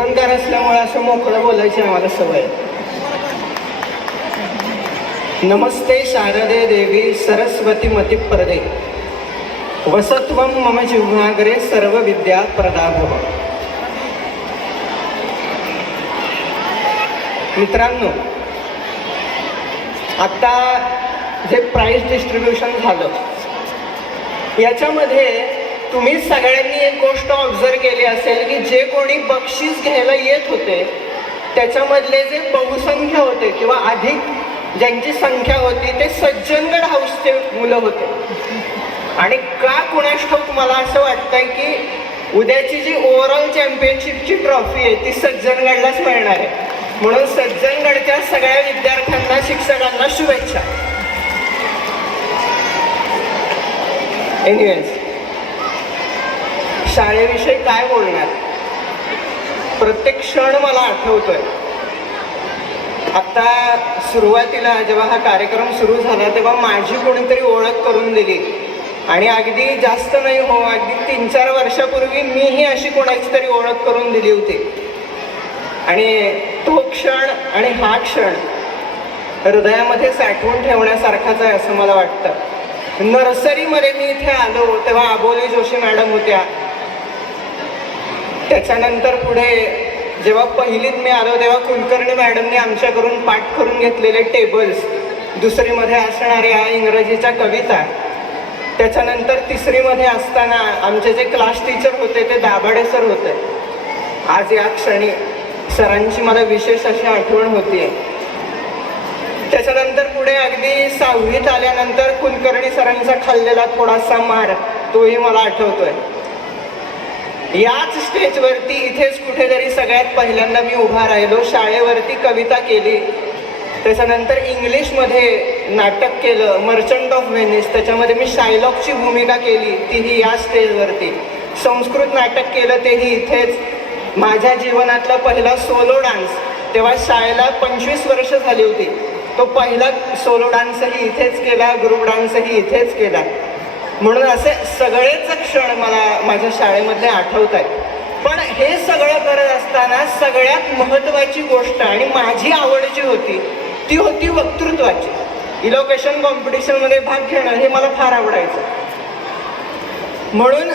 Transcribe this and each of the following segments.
कणकार असल्यामुळे असं मोकळं बोलायची आम्हाला सवय. आहे. नमस्ते शारदे देवी सरस्वती मती परदे. वसत्व मम जिव्हाग्रे सर्व विद्या प्रदाभव मित्रांनो आता जे प्राईज डिस्ट्रीब्युशन झालं. याच्यामध्ये तुम्ही सगळ्यांनी एक गोष्ट ऑब्झर्व केली असेल की जे कोणी बक्षीस घ्यायला येत होते त्याच्यामधले जे बहुसंख्य होते किंवा अधिक ज्यांची संख्या होती ते सज्जनगड हाऊसचे मुलं होते. आणि का कुणास ठाऊक मला असं वाटतंय की उद्याची जी ओव्हरऑल चॅम्पियनशिपची ट्रॉफी आहे ती सज्जनगडलाच मिळणार आहे. म्हणून सज्जनगडच्या सगळ्या विद्यार्थ्यांना शिक्षकांना शुभेच्छा. एनिवेज शाळेविषयी काय बोलणार? प्रत्येक क्षण मला आठवतोय. आता सुरुवातीला जेव्हा हा कार्यक्रम सुरू झाला तेव्हा माझी कोणीतरी ओळख करून दिली. आणि अगदी जास्त नाही हो अगदी तीन चार वर्षापूर्वी मीही अशी कोणाची तरी ओळख करून दिली होती. आणि तो क्षण आणि हा क्षण हृदयामध्ये साठवून ठेवण्यासारखाच आहे असं मला वाटतं. नर्सरीमध्ये मी इथे आलो तेव्हा आबोली जोशी मॅडम होत्या. त्याच्यानंतर पुढे जेव्हा पहिलीत मी आलो तेव्हा कुलकर्णी मॅडमने आमच्याकडून पाठ करून घेतलेले टेबल्स दुसरीमध्ये असणाऱ्या इंग्रजीच्या कविता त्याच्यानंतर तिसरीमध्ये असताना आमचे जे क्लास टीचर होते ते दाभाडे सर होते. आज या क्षणी सरांची मला विशेष अशी आठवण होती त्याच्यानंतर पुढे अगदी सहावीत आल्यानंतर कुलकर्णी सरांचा खाल्लेला थोडासा मार तोही मला आठवतोय. याच स्टेजवरती इथेच कुठेतरी सगळ्यात पहिल्यांदा मी उभा राहिलो. शाळेवरती कविता केली. त्याच्यानंतर इंग्लिशमध्ये नाटक केलं. मर्चंट ऑफ व्हेनिस त्याच्यामध्ये मी शायलॉकची भूमिका केली तीही या स्टेजवरती संस्कृत नाटक केलं तेही इथेच. माझ्या जीवनातला पहिला सोलो डान्स तेव्हा शाळेला पंचवीस वर्ष झाली होती. तो पहिला सोलो डान्सही इथेच केला. ग्रुप डान्सही इथेच केला. म्हणून असे सगळेच क्षण मला माझ्या शाळेमधले आठवत आहेत. पण हे सगळं करत असताना सगळ्यात महत्त्वाची गोष्ट आणि माझी आवड जी होती ती होती वक्तृत्वाची. इलोकेशन कॉम्पिटिशनमध्ये भाग घेणं हे मला फार आवडायचं. म्हणून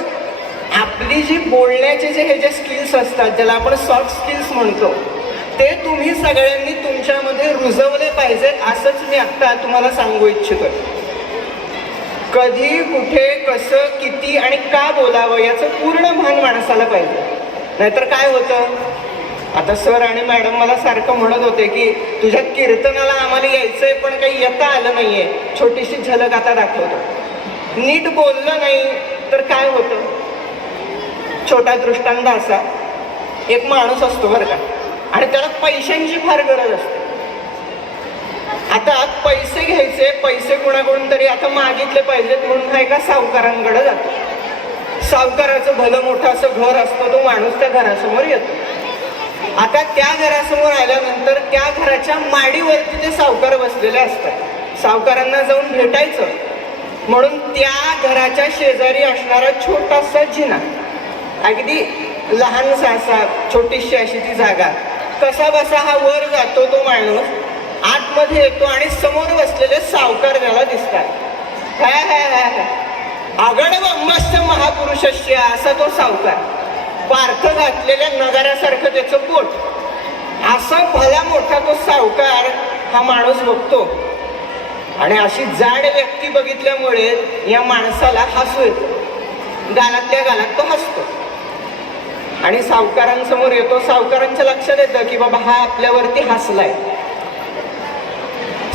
आपली जी बोलण्याचे जे हे जे स्किल्स असतात ज्याला आपण सॉफ्ट स्किल्स म्हणतो ते तुम्ही सगळ्यांनी तुमच्यामध्ये रुजवले पाहिजेत असंच मी आत्ता तुम्हाला सांगू इच्छितो. कधी कुठे कसं किती आणि का बोलावं याचं पूर्ण भान माणसाला पाहिजे. नाहीतर काय होतं? आता सर आणि मॅडम मला सारखं म्हणत होते की तुझ्या कीर्तनाला आम्हाला यायचंय पण काही येता आलं नाहीये. छोटीशी झलक आता दाखवतो. नीट बोललं नाही तर काय होतं? छोटा दृष्टांत असा. एक माणूस असतो बरं का. आणि त्याला पैशांची फार गरज असते. आता पैसे घ्यायचे पैसे कोणाकडून तरी आता मागितले पाहिजेत म्हणून हा एका सावकारांकडे जातो. सावकाराचं भलं मोठं असं घर असतं तो माणूस त्या घरासमोर येतो. आता त्या घरासमोर आल्यानंतर त्या घराच्या माडीवरती ते सावकार बसलेले असतात. सावकारांना जाऊन भेटायचं. म्हणून त्या घराच्या शेजारी असणारा छोटासा जिना अगदी लहानसा असा छोटीशी अशी ती जागा कसा बसा हा वर जातो तो माणूस आतमध्ये येतो आणि समोर बसलेले सावकार त्याला दिसतात. हा हा हा हा आगड मस्त महापुरुषस्य असा तो सावकार. पार्थ घातलेल्या नगाऱ्यासारखं त्याचं पोट. असा भला मोठा तो सावकार हा माणूस बघतो. आणि अशी जाड व्यक्ती बघितल्यामुळे या माणसाला हसू येतो. गालातल्या गालात तो हसतो. आणि सावकारांसमोर येतो. सावकारांच्या लक्षात येतं की बाबा हा आपल्यावरती हसलाय.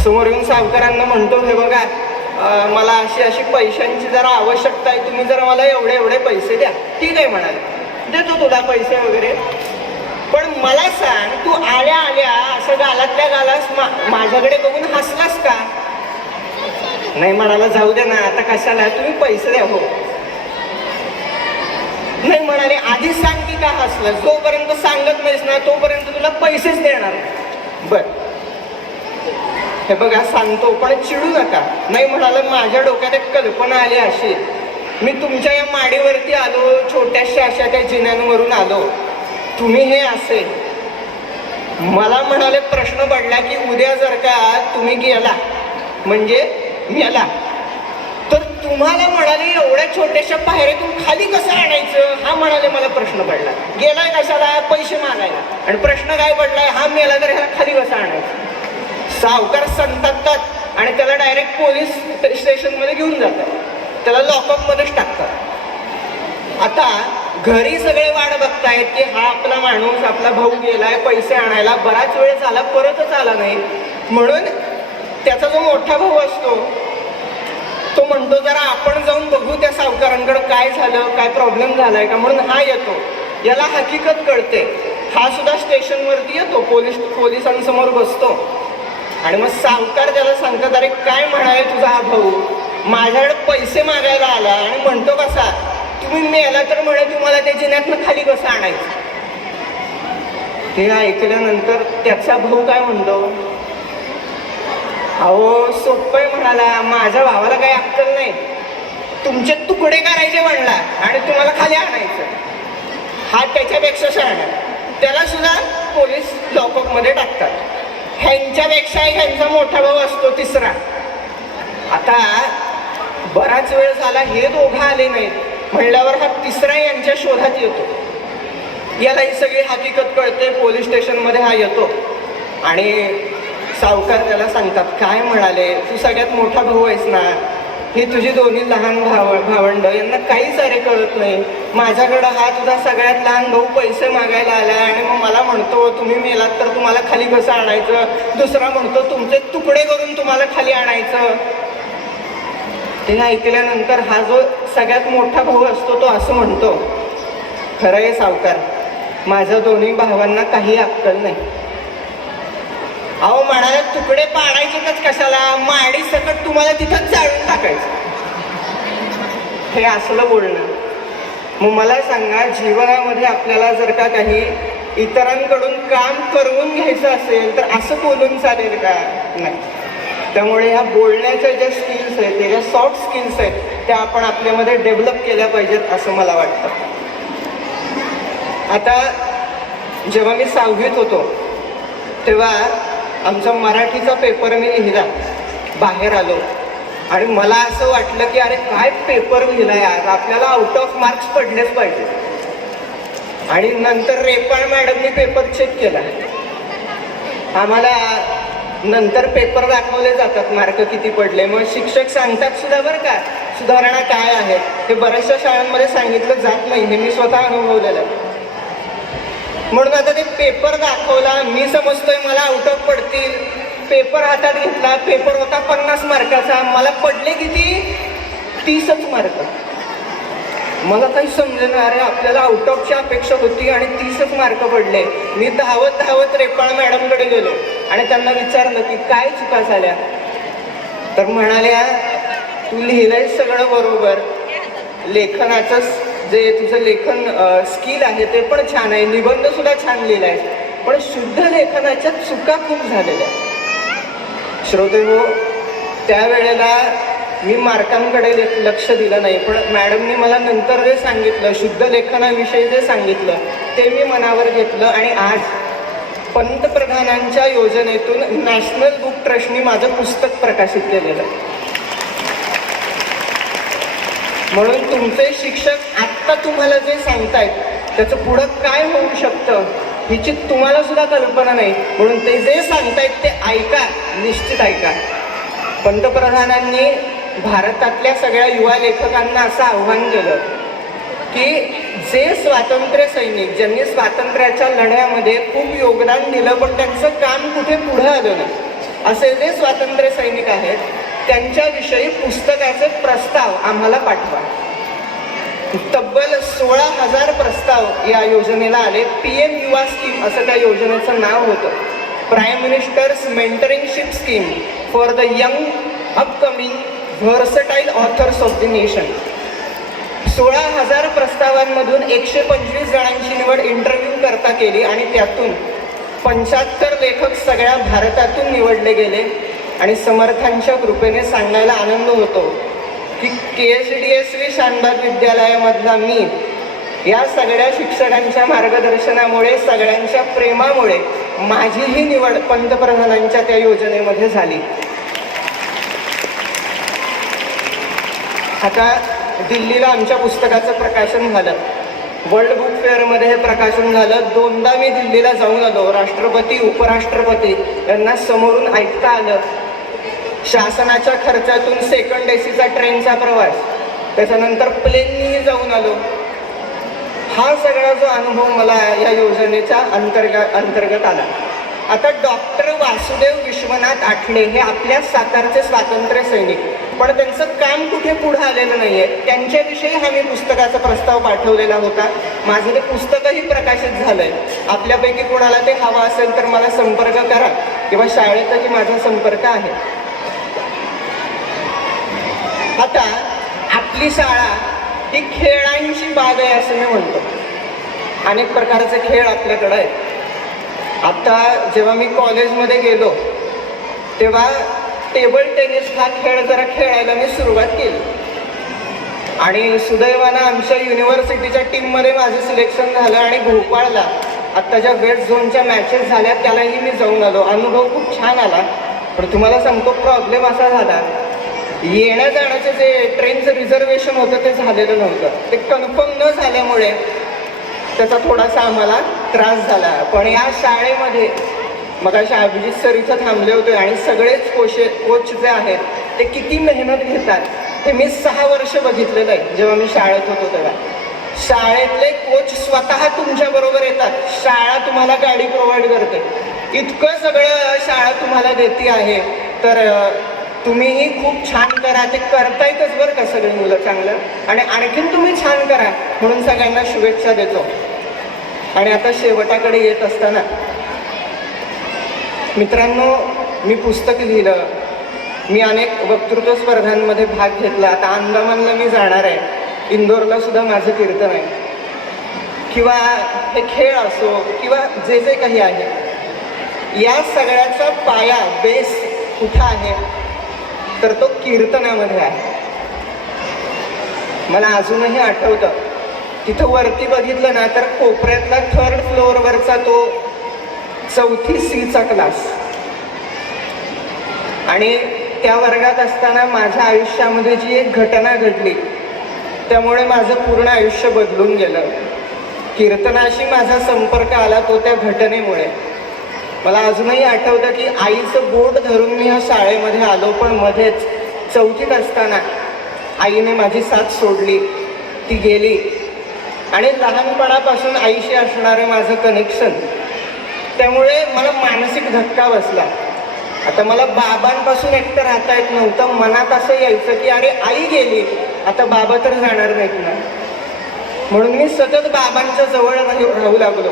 समोर येऊन सावकारांना म्हणतो हे बघा मला अशी अशी पैशांची जरा आवश्यकता आहे तुम्ही जरा मला एवढे एवढे पैसे द्या. ठीक आहे म्हणाले. देतो तुला पैसे वगैरे. पण मला सांग तू आल्या आल्या असं गालातल्या गालास मा माझ्याकडे बघून हसलास का? नाही म्हणाला जाऊ दे ना आता कशाला? तुम्ही पैसे द्या हो. नाही म्हणाले आधीच सांग की का हसलास? जोपर्यंत सांगत नाहीस ना तोपर्यंत तुला पैसेच देणार बर. हे बघा सांगतो पण चिडू नका. नाही म्हणाला माझ्या डोक्यात एक कल्पना आली अशी. मी तुमच्या या माडीवरती आलो छोट्याशा अशा त्या जिन्यांवरून आलो. तुम्ही हे असे. मला म्हणाले प्रश्न पडला की उद्या जर का तुम्ही गेला म्हणजे मेला तर तुम्हाला म्हणाले एवढ्या छोट्याशा पायऱ्यातून खाली कसं आणायचं? हा म्हणाले मला प्रश्न पडला. गेलाय कशाला? पैसे मागायला. आणि प्रश्न काय पडलाय हा मेला तर ह्याला खाली कसं आणायचं? सावकार संतापतात आणि त्याला डायरेक्ट पोलीस स्टेशनमध्ये घेऊन जातात. त्याला लॉकअपमध्येच टाकतात. आता घरी सगळे वाट बघतायत की हा आपला माणूस आपला भाऊ गेलाय पैसे आणायला. बराच वेळ झाला परतच आला नाही. म्हणून त्याचा जो मोठा भाऊ असतो तो म्हणतो जरा आपण जाऊन बघू त्या सावकारांकडे काय झालं काय प्रॉब्लेम झालाय का? म्हणून हा येतो. याला हकीकत कळते. हा सुद्धा स्टेशनवरती येतो. पोलीस पोलिसांसमोर बसतो. आणि मग सावकार त्याला सांगतात अरे काय म्हणाय तुझा हा भाऊ? माझ्याकडे पैसे मागायला आला आणि म्हणतो कसा तुम्ही मेला तर म्हणे तुम्हाला त्या जिन्यातनं खाली कसं आणायचं? ते ऐकल्यानंतर त्याचा भाऊ काय म्हणतो अहो सोपं म्हणाला माझ्या भावाला काही अक्कल नाही. तुमचे तुकडे करायचे म्हणला आणि तुम्हाला खाली आणायचं. हा त्याच्यापेक्षा शहाणा त्याला सुद्धा पोलीस लॉकअपमध्ये टाकतात. ह्यांच्यापेक्षा ह्यांचा मोठा भाऊ असतो तिसरा. आता बराच वेळ झाला हे दोघं आले नाहीत. म्हणल्यावर हा तिसरा यांच्या शोधात येतो. याला ही सगळी हकीकत कळते पोलीस स्टेशनमध्ये हा येतो. आणि सावकार त्याला सांगतात काय म्हणाले? तू सगळ्यात मोठा भाऊ आहेस ना ही तुझी दोन्ही लहान भाव भावंड यांना काहीच अरे कळत नाही. माझ्याकडं हा तुझा सगळ्यात लहान भाऊ पैसे मागायला आला आणि मग मला म्हणतो तुम्ही मेलात तर तुम्हाला खाली कसं आणायचं? दुसरा म्हणतो तुमचे तुकडे करून तुम्हाला खाली आणायचं. ते ऐकल्यानंतर हा जो सगळ्यात मोठा भाऊ असतो तो असं म्हणतो खरं आहे सावकार माझ्या दोन्ही भावांना काही अक्कल नाही. अहो म्हणाले तुकडे पाडायचेच कशाला? माडी सकट तुम्हाला तिथंच जाळून टाकायचं. हे असलं बोलणं. मग मला सांगा जीवनामध्ये आपल्याला जर का काही इतरांकडून काम करवून घ्यायचं असेल तर असं बोलून चालेल का? नाही. त्यामुळे ह्या बोलण्याच्या ज्या स्किल्स आहेत त्या ज्या सॉफ्ट स्किल्स आहेत त्या आपण आपल्यामध्ये डेव्हलप केल्या पाहिजेत असं मला वाटतं. आता जेव्हा मी सहावीत होतो तेव्हा आमचा मराठीचा पेपर मी लिहिला बाहेर आलो. आणि मला असं वाटलं की अरे काय पेपर लिहिला यार? आपल्याला आउट ऑफ मार्क्स पडलेच पाहिजे. आणि नंतर रेपाळ मॅडमनी पेपर चेक केला. आम्हाला नंतर पेपर दाखवले जातात मार्क किती पडले. मग शिक्षक सांगतात सुद्धा बरं का सुधारणा काय आहेत हे बऱ्याचशा शाळांमध्ये सांगितलं जात नाही. हे मी स्वतः अनुभवलेलं म्हणून आता ते पेपर दाखवला. मी समजतोय मला आउट ऑफ पडतील. पेपर हातात घेतला. पेपर होता पन्नास मार्काचा मला पडले किती? तीसच मार्क मला काही समजणार आहे आपल्याला आउट ऑफची अपेक्षा होती आणि तीसच मार्क पडले. मी धावत धावत रेपाळ मॅडमकडे गेलो. आणि त्यांना विचारलं की काय चुका झाल्या? तर म्हणाल्या तू लिहिलंय सगळं बरोबर. लेखनाचं जे तुझं लेखन स्किल आहे ते पण छान आहे. निबंध सुद्धा छान लिहिलाय पण शुद्ध लेखनाच्या चुका खूप झालेल्या श्रोते हो त्यावेळेला मी मार्कांकडे लक्ष दिलं नाही पण मॅडमनी मला नंतर जे सांगितलं शुद्ध लेखनाविषयी जे सांगितलं ते मी मनावर घेतलं आणि आज पंतप्रधानांच्या योजनेतून नॅशनल बुक ट्रस्टनी माझं पुस्तक प्रकाशित केलेलं म्हणून तुमचे शिक्षक आत्ता तुम्हाला जे सांगतायत त्याचं पुढं काय होऊ शकतं हिची तुम्हाला सुद्धा कल्पना नाही. म्हणून ते जे सांगतायत ते ऐका निश्चित ऐका. पंतप्रधानांनी भारतातल्या सगळ्या युवा लेखकांना असं आव्हान केलं की जे स्वातंत्र्य सैनिक ज्यांनी स्वातंत्र्याच्या लढ्यामध्ये खूप योगदान दिलं पण त्यांचं काम कुठे पुढं आलं नाही. असे जे स्वातंत्र्य सैनिक आहेत त्यांच्याविषयी पुस्तकाचे प्रस्ताव आम्हाला पाठवा. तब्बल सोळा हजार प्रस्ताव या योजनेला आले. पी एम युवा स्कीम असं त्या योजनेचं नाव होतं. Prime ministers mentoringship scheme for the young upcoming versatile authors of the nation सोळा हजार प्रस्तावांमधून एकशे पंचवीस जणांची निवड इंटरव्ह्यू करता केली आणि त्यातून पंच्याहत्तर लेखक सगळ्या भारतातून निवडले गेले. आणि समर्थांच्या कृपेने सांगायला आनंद होतो. की K S D S V Shanbhag विद्यालयामधला मी या सगळ्या शिक्षकांच्या मार्गदर्शनामुळे सगळ्यांच्या प्रेमामुळे माझी ही निवड पंतप्रधानांच्या त्या योजनेमध्ये झाली. आता दिल्लीला आमच्या पुस्तकाचं प्रकाशन झालं. वर्ल्ड बुक फेअरमध्ये हे प्रकाशन झालं. दोनदा मी दिल्लीला जाऊन आलो. राष्ट्रपती उपराष्ट्रपती यांना समोरून ऐकता आलं. शासनाच्या खर्चातून सेकंड एसीचा ट्रेनचा प्रवास. त्याच्यानंतर प्लेननीही जाऊन आलो. हा सगळा जो अनुभव मला या योजनेच्या अंतर्गत अंतर्गत आला. आता डॉक्टर वासुदेव विश्वनाथ आठले हे आपल्या सातारचे स्वातंत्र्य सैनिक. पण त्यांचं काम कुठे पुढं आलेलं नाही आहे त्यांच्याविषयी हा मी पुस्तकाचा प्रस्ताव पाठवलेला होता. माझं ते पुस्तकही प्रकाशित झालं आहे आपल्यापैकी कोणाला ते हवं असेल तर मला संपर्क करा. किंवा शाळेतही माझा संपर्क आहे. आता आपली शाळा ही खेळांची बाग आहे असं मी म्हणतो. अनेक प्रकारचे खेळ आपल्याकडं आहेत. आता जेव्हा मी कॉलेजमध्ये गेलो तेव्हा टेबल टेनिस हा खेळ जरा खेळायला मी सुरुवात केली. आणि सुदैवानं आमच्या युनिव्हर्सिटीच्या टीममध्ये माझं सिलेक्शन झालं आणि भोपाळला आत्ता ज्या वेस्ट झोनच्या मॅचेस झाल्या त्यालाही मी जाऊन आलो. अनुभव खूप छान आला. पण तुम्हाला सांगतो प्रॉब्लेम असा झाला येण्या जाण्याचं जे ट्रेनचं रिझर्वेशन होतं ते झालेलं नव्हतं. ते कन्फर्म न झाल्यामुळे त्याचा थोडासा आम्हाला त्रास झाला. पण या शाळेमध्ये मग अशा अभिजित सर इथं थांबले होते आणि सगळेच कोशे कोच जे आहेत ते किती मेहनत घेतात हे मी सहा वर्ष बघितलेलं आहे जेव्हा मी शाळेत होतो तेव्हा. शाळेतले कोच स्वतः तुमच्याबरोबर येतात. शाळा तुम्हाला गाडी प्रोव्हाइड करते. इतकं सगळं शाळा तुम्हाला देते आहे. तर तुम्हीही खूप छान करा. ते करतायतच बरं का सगळी मुलं चांगलं. आणि आणखीन तुम्ही छान करा. म्हणून सगळ्यांना शुभेच्छा देतो. आणि आता शेवटाकडे येत असताना मित्रांनो मी पुस्तक लिहिलं. मी अनेक वक्तृत्व स्पर्धांमध्ये भाग घेतला. आता अंदमानला मी जाणार आहे. इंदोरला सुद्धा माझं कीर्तन आहे. किंवा हे खेळ असो किंवा जे जे काही आहे. या सगळ्याचा पाया बेस कुठं आहे? तर तो कीर्तनामध्ये आहे. मला अजूनही आठवतं तिथं वरती बघितलं ना तर कोपऱ्यातला थर्ड फ्लोअरवरचा तो चौथी सीचा क्लास आणि त्या वर्गात असताना माझ्या आयुष्यामध्ये जी एक घटना घडली त्यामुळे माझं पूर्ण आयुष्य बदलून गेलं. कीर्तनाशी माझा संपर्क आला तो त्या घटनेमुळे. मला अजूनही आठवतं की आईचं बोट धरून मी ह्या शाळेमध्ये आलो पण मध्येच चौथीत असताना आईने माझी साथ सोडली. ती गेली. आणि लहानपणापासून आईशी असणारं माझं कनेक्शन त्यामुळे मला मानसिक धक्का बसला. आता मला बाबांपासून एकटं राहता येत नव्हतं. मनात असं यायचं की अरे आई गेली. आता बाबा तर जाणार नाहीत ना. म्हणून मी सतत बाबांच्या जवळ राहू राहू लागलो.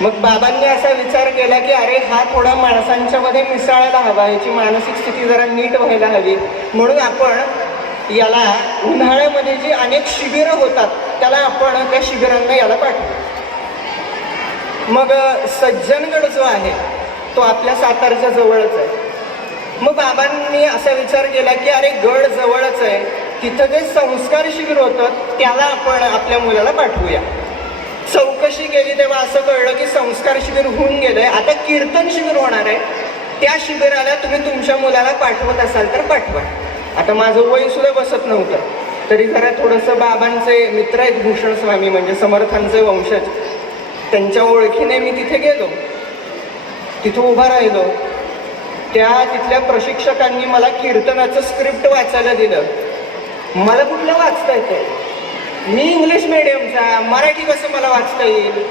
मग बाबांनी असा विचार केला की अरे हा थोडा माणसांच्या मध्ये मिसळायला हवा. याची मानसिक स्थिती जरा नीट व्हायला हवी. म्हणून आपण याला उन्हाळ्यामध्ये जी अनेक शिबिरं होतात त्याला आपण त्या शिबिरांना याला पाठवू. मग सज्जनगड जो आहे तो आपल्या सातारच्या जवळच आहे. मग बाबांनी असा विचार केला की अरे गड जवळच आहे. तिथं जे संस्कार शिबिर होतं त्याला आपण आपल्या मुलाला पाठवूया. चौकशी केली तेव्हा असं कळलं की संस्कार शिबिर होऊन गेलंय. आता कीर्तन शिबिर होणार आहे. त्या शिबिराला तुम्ही तुमच्या मुलाला पाठवत असाल तर पाठवा. आता माझं वय सुद्धा बसत नव्हतं. तरी जरा थोडंसं बाबांचे मित्र आहेत भूषण स्वामी म्हणजे समर्थांचे वंशज. त्यांच्या ओळखीने मी तिथे गेलो. तिथं उभा राहिलो. त्या तिथल्या प्रशिक्षकांनी मला कीर्तनाचं स्क्रिप्ट वाचायला दिलं. मला कुठलं वाचता येतं मी इंग्लिश मिडियमचा मराठी कसं मला वाचता येईल.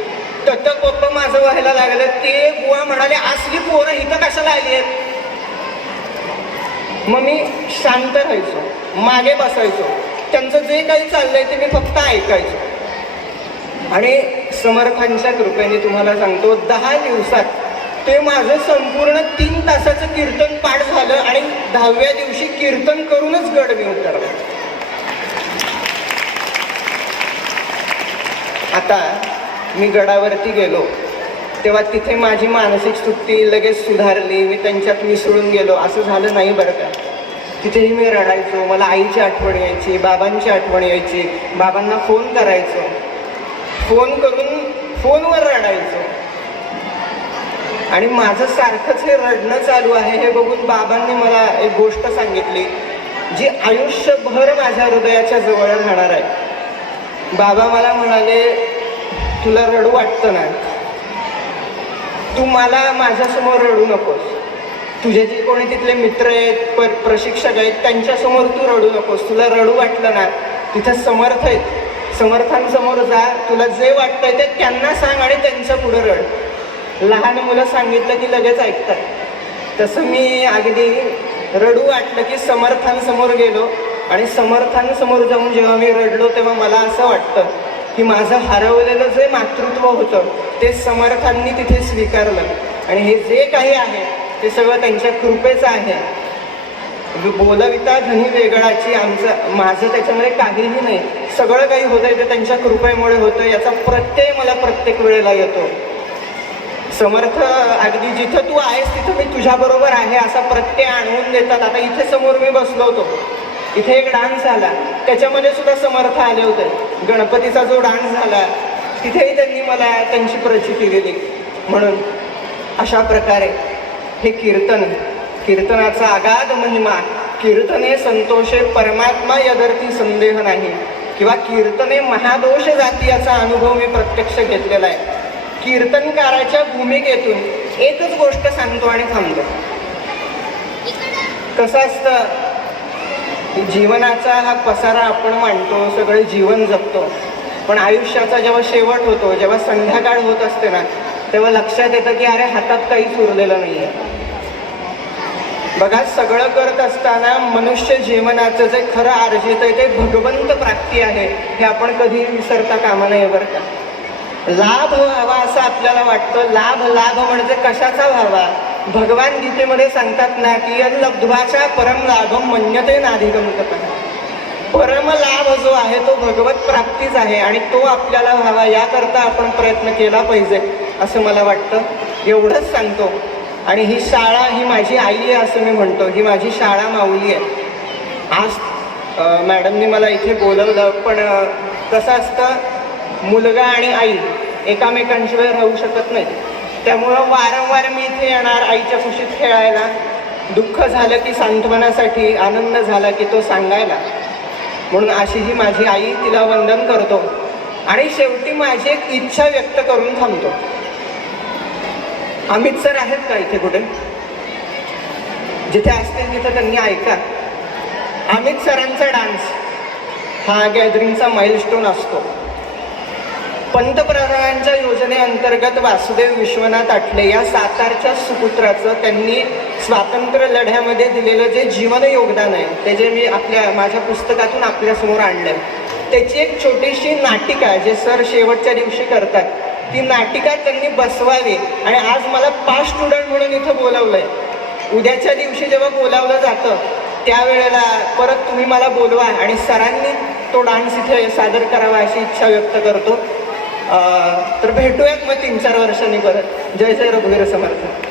तत पप्पा माझं व्हायला लागलं ते बुवा म्हणाले असली पोरं इथं कशाला आली आहेत? मग मी शांत राहायचो मागे बसायचो. त्यांचं जे काही चाललंय ते मी फक्त ऐकायचो. आणि समर्थांच्या कृपेने तुम्हाला सांगतो दहा दिवसात ते माझं संपूर्ण तीन तासाचं कीर्तन पाठ झालं आणि दहाव्या दिवशी कीर्तन करूनच गड मी उतरला. आता मी गडावरती गेलो. तेव्हा तिथे माझी मानसिक स्थिती लगेच सुधारली मी त्यांच्यात मिसळून गेलो. असं झालं नाही बरं का. तिथेही मी रडायचो मला आईची आठवण यायची बाबांची आठवण यायची बाबांना फोन करायचो. फोन करून फोनवर रडायचो. आणि माझं सारखंच हे रडणं चालू आहे हे बघून बाबांनी मला एक गोष्ट सांगितली जी आयुष्यभर माझ्या हृदयाच्या जवळ राहणार आहे. बाबा मला म्हणाले तुला रडू वाटतं ना? तू मला माझ्यासमोर रडू नकोस. तुझे जे कोणी तिथले मित्र आहेत प प्रशिक्षक आहेत त्यांच्यासमोर तू रडू नकोस. तुला रडू वाटलं ना? तिथं समर्थ आहेत. समर्थांसमोर जा. तुला जे वाटतंय ते त्यांना सांग आणि त्यांच्या पुढं रड. लहान मुलं सांगितलं की लगेच ऐकतात. तसं मी अगदी रडू वाटलं की समर्थांसमोर गेलो. आणि समर्थांसमोर जाऊन जेव्हा मी रडलो तेव्हा मला असं वाटतं की माझं हरवलेलं जे मातृत्व होतं ते समर्थांनी तिथे स्वीकारलं. आणि हे जे काही आहे ते सगळं त्यांच्या कृपेचं आहे. बोलविता धनी वेगळाची आमचं माझं त्याच्यामध्ये काहीही नाही. सगळं काही होतंय ते त्यांच्या कृपेमुळे होतं याचा प्रत्यय मला प्रत्येक वेळेला येतो. समर्थ अगदी जिथं तू आहेस तिथं मी तुझ्याबरोबर आहे असा प्रत्यय आणवून देतात. आता इथे समोर मी बसलो होतो. इथे एक डान्स झाला त्याच्यामध्ये सुद्धा समर्थ आले होते. गणपतीचा जो डान्स झाला तिथेही त्यांनी मला त्यांची प्रचिती दिली. म्हणून अशा प्रकारे हे कीर्तन कीर्तनाचा आगाध महिमा म्हणजे कीर्तने संतोषे परमात्मा यदर्थी संदेह नाही. किंवा कीर्तने महादोष जाती याचा अनुभव मी प्रत्यक्ष घेतलेला आहे. कीर्तनकाराच्या भूमिकेतून एकच गोष्ट सांगतो आणि थांबतो. कसं असतं? जीवनाचा हा पसारा आपण मांडतो सगळे जीवन जगतो पण आयुष्याचा जेव्हा शेवट होतो जेव्हा संध्याकाळ होत असते ना तेव्हा लक्षात येतं की अरे हातात काहीच उरलेलं नाही आहे बघा सगळं करत असताना मनुष्य जीवनाचं जे खरं आर्जित आहे ते भगवंत प्राप्ती आहे हे आपण कधी विसरता कामा नये बरं का. लाभ व्हावा असं आपल्याला वाटतं. लाभ लाभ म्हणजे कशाचा व्हावा? भगवान गीतेमध्ये सांगतात ना की यद लब्ध्वाचा परम लाभम मन्यते नाधिगम परम लाभ जो आहे तो भगवत प्राप्तीच आहे आणि तो आपल्याला व्हावा याकरता आपण प्रयत्न केला पाहिजे असं मला वाटतं. एवढंच सांगतो. आणि ही शाळा ही माझी आई आहे असं मी म्हणतो. ही माझी शाळा माऊली आहे. आज मॅडमनी मला इथे बोलवलं पण कसं असतं मुलगा आणि आई एकामेकांशिवाय राहू शकत नाही त्यामुळं वारंवार मी इथे येणार आईच्या खुशीत खेळायला. दुःख झालं की सांत्वनासाठी आनंद झाला की तो सांगायला. म्हणून अशी ही माझी आई तिला वंदन करतो आणि शेवटी माझी एक इच्छा व्यक्त करून थांबतो. अमित सर आहेत का इथे कुठे? जिथे असतील तिथं त्यांनी ऐका. अमित सरांचा डान्स. हा गॅदरिंगचा माइलस्टोन असतो. पंतप्रधानांच्या योजनेअंतर्गत वासुदेव विश्वनाथ आठले या सातारच्या सुपुत्राचं त्यांनी स्वातंत्र्य लढ्यामध्ये दिलेलं जे जीवन योगदान आहे ते जे मी आपल्या माझ्या पुस्तकातून आपल्यासमोर आणलं आहे त्याची एक छोटीशी नाटिका जे सर शेवटच्या दिवशी करतात. ती नाटिका त्यांनी बसवावी आणि आज मला पाच स्टुडंट म्हणून इथं बोलावलं आहे उद्याच्या दिवशी जेव्हा बोलावलं जातं त्यावेळेला परत तुम्ही मला बोलवा आणि सरांनी तो डान्स इथे सादर करावा अशी इच्छा व्यक्त करतो. तर भेटूयात मग तीन चार वर्षांनी परत. जय जय रघुवीर समर्थ.